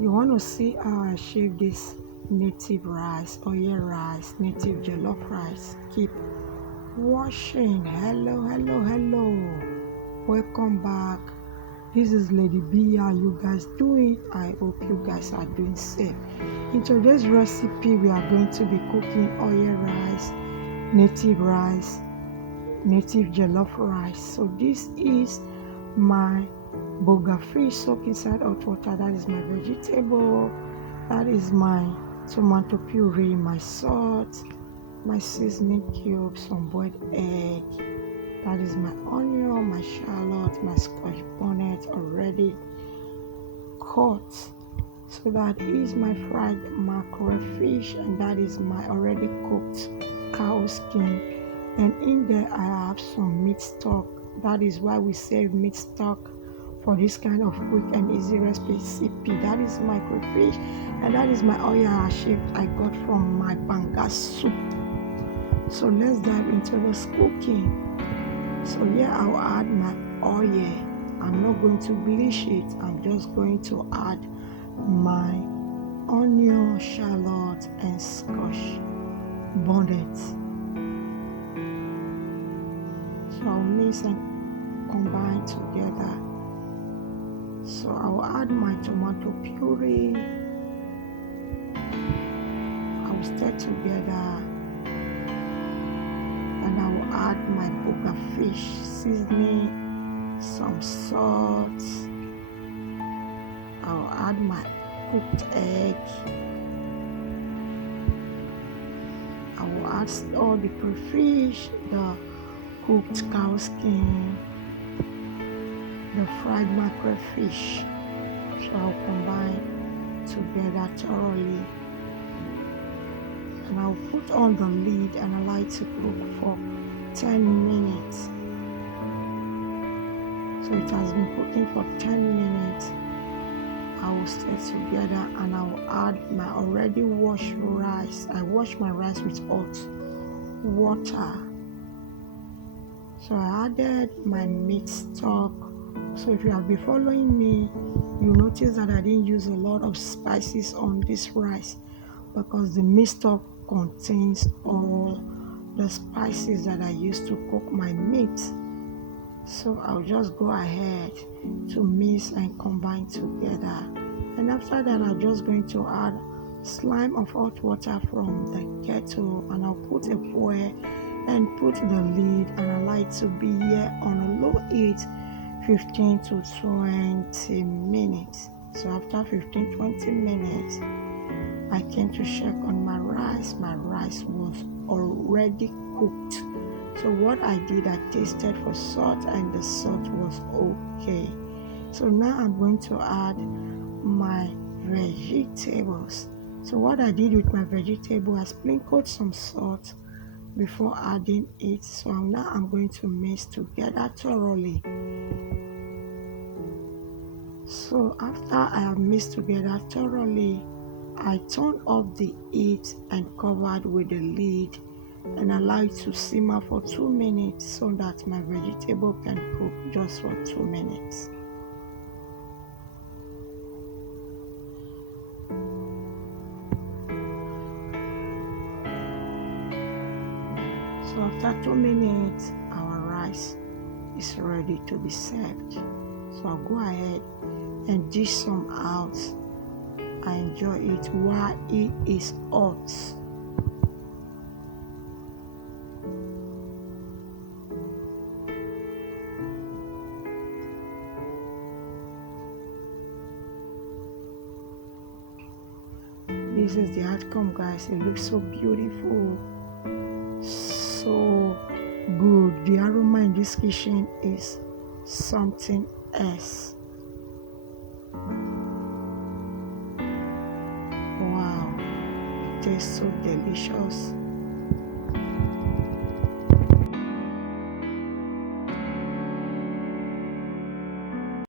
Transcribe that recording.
You want to see how I shape this native rice, oil rice, native jellof rice. Keep washing. Hello, hello, hello. Welcome back. This is Lady B. How you guys doing? I hope you guys are doing safe. In today's recipe, we are going to be cooking oil rice, native jollof rice. So this is my Bonga fish soaked inside hot water. That is my vegetable. That is my tomato puree, my salt, my seasoning cubes, some boiled egg. That is my onion, my shallot, my Scotch bonnet already cut. So that is my fried mackerel fish, and that is my already cooked cow skin. And in there I have some meat stock. That is why we save meat stock for this kind of quick and easy recipe. That is my crayfish, and that is my oil shape I got from my banga soup. So let's dive into this cooking. So here I'll add my oil. I'm not going to bleach it. I'm just going to add my onion, shallot, and Scotch bonnet. So I'll mix and combine together. So I'll add my tomato puree. I'll stir together, and I will add my Bonga fish seasoning, some salt. I'll add my cooked egg. I will add all the crayfish, the cooked cow skin, the fried mackerel fish. So I'll combine together thoroughly, and I'll put on the lid and allow it to cook for 10 minutes. So it has been cooking for 10 minutes. I will stir together, and I will add my already washed rice. I wash my rice with hot water. So I added my meat stock. So if you have been following me, you notice that I didn't use a lot of spices on this rice, because the meat stock contains all the spices that I used to cook my meat. So I'll just go ahead to mix and combine together. And after that, I'm just going to add slime of hot water from the kettle, and I'll put a puree and put the lid and allow it to be here on a low heat 15 to 20 minutes. So after 15-20 minutes, I came to check on my rice. My rice was already cooked. So what I did, I tasted for salt, and the salt was okay. So now I'm going to add my vegetables. So what I did with my vegetable, I sprinkled some salt before adding it. So now I'm going to mix together thoroughly. So after I have mixed together thoroughly, I turned off the heat and covered with the lid and allow it to simmer for 2 minutes, so that my vegetable can cook just for 2 minutes. So after 2 minutes, our rice is ready to be served. So I'll go ahead and dish some out. I enjoy it while it is hot. This is the outcome, guys. It looks so beautiful, so good. The aroma in this kitchen is something else. Wow, it tastes so delicious.